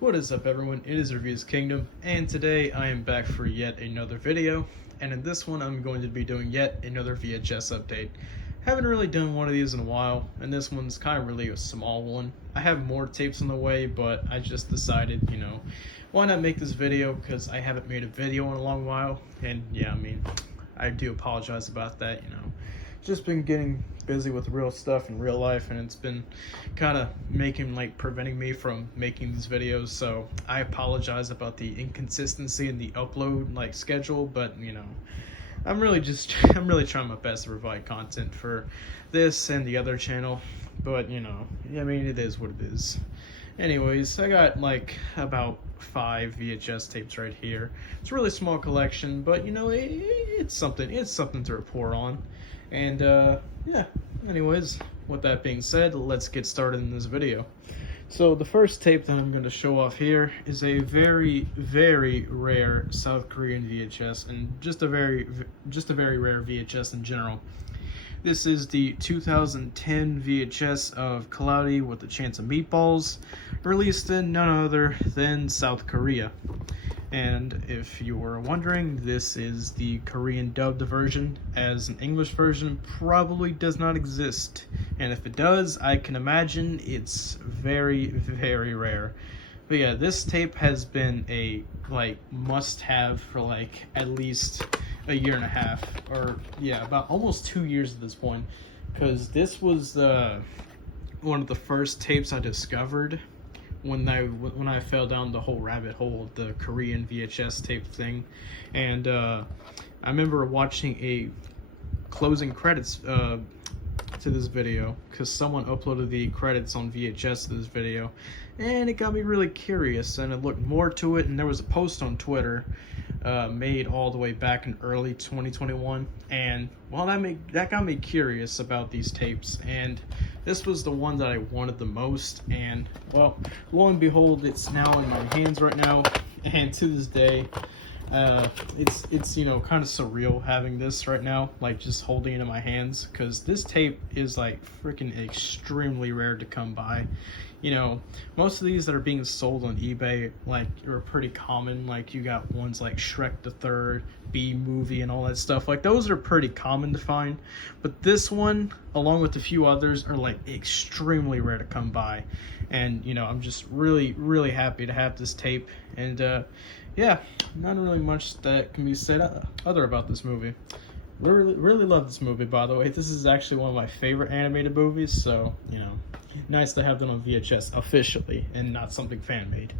What is up, everyone? It is Reviews Kingdom, and today I am back for yet another video. And in this one, I'm going to be doing yet another VHS update. Haven't really done one of these in a while, and this one's kind of really a small one. I have more tapes on the way, but I just decided, why not make this video, because I haven't made a video in a long while. And yeah, I do apologize about that, just been getting busy with real stuff in real life, and it's been kind of preventing me from making these videos. So I apologize about the inconsistency in the upload schedule, but I'm really trying my best to provide content for this and the other channel. But it is what it is. Anyways, I got about 5 VHS tapes right here. It's a really small collection, but it's something to report on. And yeah, anyways, with that being said, let's get started in this video. So the first tape that I'm going to show off here is a very, very rare South Korean VHS, and just a very rare VHS in general. This is the 2010 VHS of Cloudy with a Chance of Meatballs, released in none other than South Korea. And if you were wondering, this is the Korean dubbed version, as an English version probably does not exist. And if it does, I can imagine it's very, very rare. But yeah, this tape has been a must-have for at least a year and a half, or yeah, about almost 2 years at this point, because this was one of the first tapes I discovered when I fell down the whole rabbit hole of the Korean VHS tape thing. And I remember watching a closing credits to this video, because someone uploaded the credits on VHS to this video, and it got me really curious, and I looked more to it, and there was a post on Twitter made all the way back in early 2021, and well, that got me curious about these tapes, and this was the one that I wanted the most. And well, lo and behold, it's now in my hands right now, and to this day, it's kind of surreal having this right now, just holding it in my hands, because this tape is freaking extremely rare to come by. Most of these that are being sold on eBay are pretty common. You got ones like Shrek the Third, B Movie, and all that stuff. Those are pretty common to find, but this one, along with a few others, are extremely rare to come by. And I'm just really happy to have this tape. And yeah, not really much that can be said other about this movie. Really love this movie, by the way. This is actually one of my favorite animated movies, so nice to have them on VHS officially and not something fan made.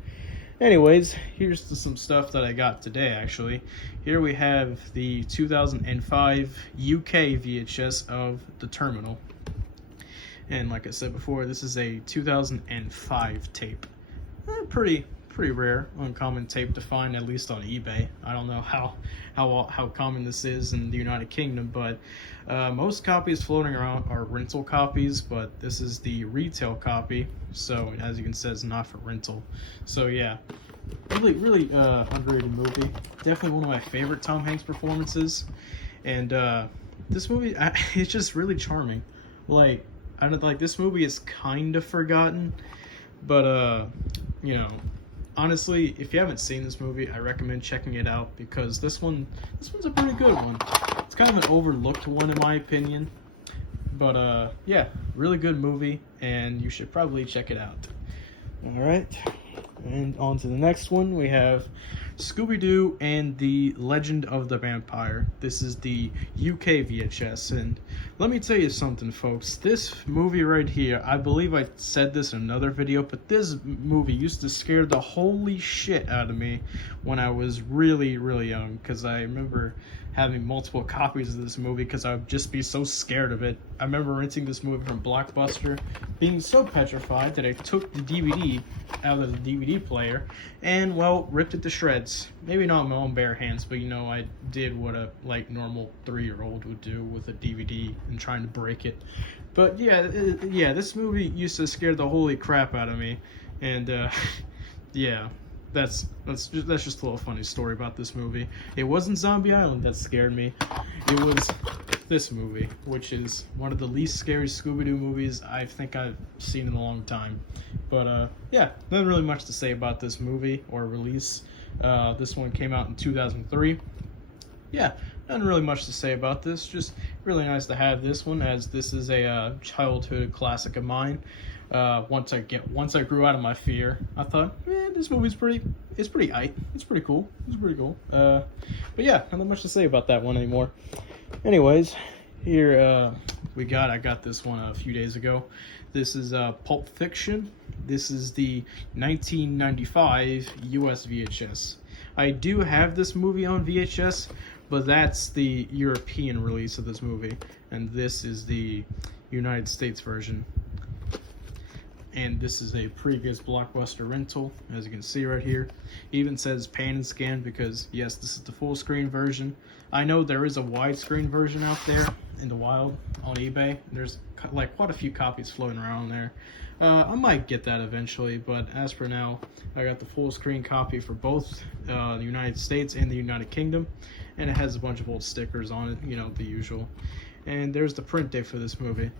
Anyways, here's some stuff that I got today. Actually, here we have the 2005 UK VHS of The Terminal, and like I said before, this is a 2005 tape. Pretty rare, uncommon tape to find, at least on eBay. I don't know how common this is in the United Kingdom, but most copies floating around are rental copies, but this is the retail copy, so as you can see, it's not for rental. So yeah, really underrated movie. Definitely one of my favorite Tom Hanks performances, and this movie, it's just really charming. This movie is kind of forgotten, but honestly, if you haven't seen this movie, I recommend checking it out, because this one's a pretty good one. It's kind of an overlooked one in my opinion, but yeah, really good movie, and you should probably check it out. Alright, and on to the next one. We have Scooby-Doo and the Legend of the Vampire. This is the UK VHS, and let me tell you something, folks. This movie right here, I believe I said this in another video, but this movie used to scare the holy shit out of me when I was really young, because I remember having multiple copies of this movie because I would just be so scared of it. I remember renting this movie from Blockbuster, being so petrified that I took the DVD out of the DVD player and, well, ripped it to shreds. Maybe not in my own bare hands, but I did what a normal 3-year-old would do with a DVD and trying to break it. But yeah, this movie used to scare the holy crap out of me, and yeah. That's just a little funny story about this movie. It wasn't Zombie Island that scared me. It was this movie, which is one of the least scary Scooby-Doo movies I think I've seen in a long time. But yeah, nothing really much to say about this movie or release. This one came out in 2003. Yeah, nothing really much to say about this. Just really nice to have this one, as this is a childhood classic of mine. Once I grew out of my fear, I thought, this movie's pretty cool. It's pretty cool. But yeah, nothing much to say about that one anymore. Anyways, here I got this one a few days ago. This is Pulp Fiction. This is the 1995 US VHS. I do have this movie on VHS, but that's the European release of this movie, and this is the United States version. And this is a previous Blockbuster rental, as you can see right here. It even says pan and scan because, yes, this is the full screen version. I know there is a widescreen version out there in the wild on eBay. There's like quite a few copies floating around there. I might get that eventually, but as for now, I got the full screen copy for both the United States and the United Kingdom, and it has a bunch of old stickers on it, you know, the usual. And there's the print date for this movie.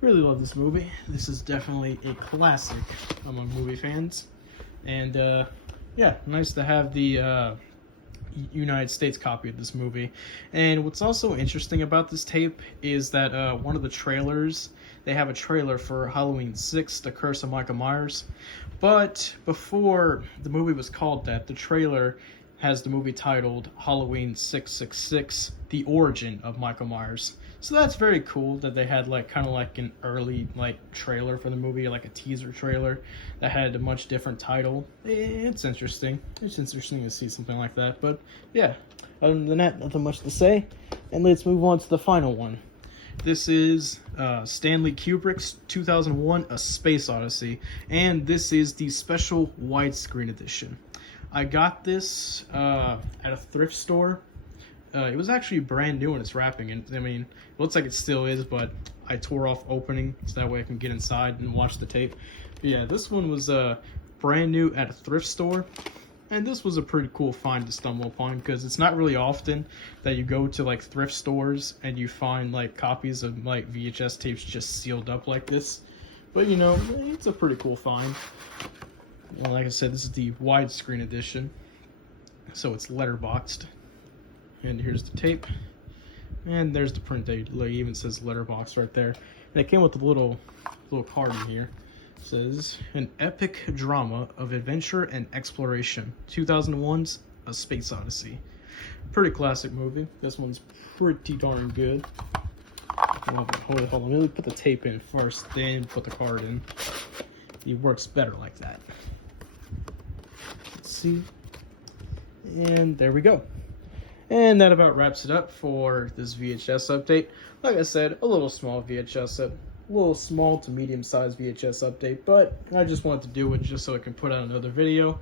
Really love this movie. This is definitely a classic among movie fans. And yeah, nice to have the United States copy of this movie. And what's also interesting about this tape is that one of the trailers, they have a trailer for Halloween 6, The Curse of Michael Myers. But before the movie was called that, the trailer has the movie titled Halloween 666, The Origin of Michael Myers. So that's very cool that they had like kind of like an early like trailer for the movie, like a teaser trailer that had a much different title. It's interesting. It's interesting to see something like that. But yeah, other than that, nothing much to say. And let's move on to the final one. This is Stanley Kubrick's 2001 A Space Odyssey, and this is the special widescreen edition. I got this at a thrift store. It was actually brand new in its wrapping, and I mean, it looks like it still is, but I tore off opening so that way I can get inside and watch the tape. But yeah, this one was brand new at a thrift store, and this was a pretty cool find to stumble upon, because it's not really often that you go to like thrift stores and you find like copies of like VHS tapes just sealed up like this. But you know, it's a pretty cool find. Well, like I said, this is the widescreen edition, so it's letterboxed. And here's the tape, and there's the print date. Like, it even says letterbox right there. And it came with a little card in here. It says, an epic drama of adventure and exploration, 2001's A Space Odyssey. Pretty classic movie. This one's pretty darn good. Hold on. Let me put the tape in first, then put the card in. It works better like that. Let's see. And there we go. And that about wraps it up for this VHS update. Like I said, a little small to medium-sized VHS update, but I just wanted to do it just so I can put out another video.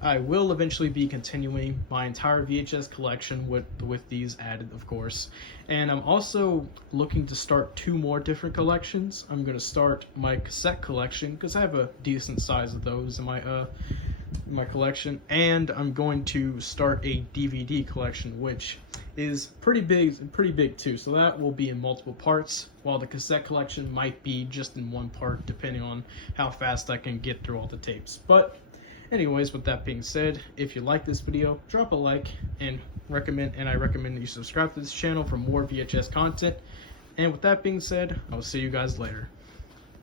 I will eventually be continuing my entire VHS collection with these added, of course. And I'm also looking to start 2 more different collections. I'm going to start my cassette collection, because I have a decent size of those in my collection, and I'm going to start a DVD collection, which is pretty big too, so that will be in multiple parts, while the cassette collection might be just in one part, depending on how fast I can get through all the tapes. But anyways, with that being said, if you like this video, drop a like, and I recommend that you subscribe to this channel for more VHS content. And with that being said, I'll see you guys later.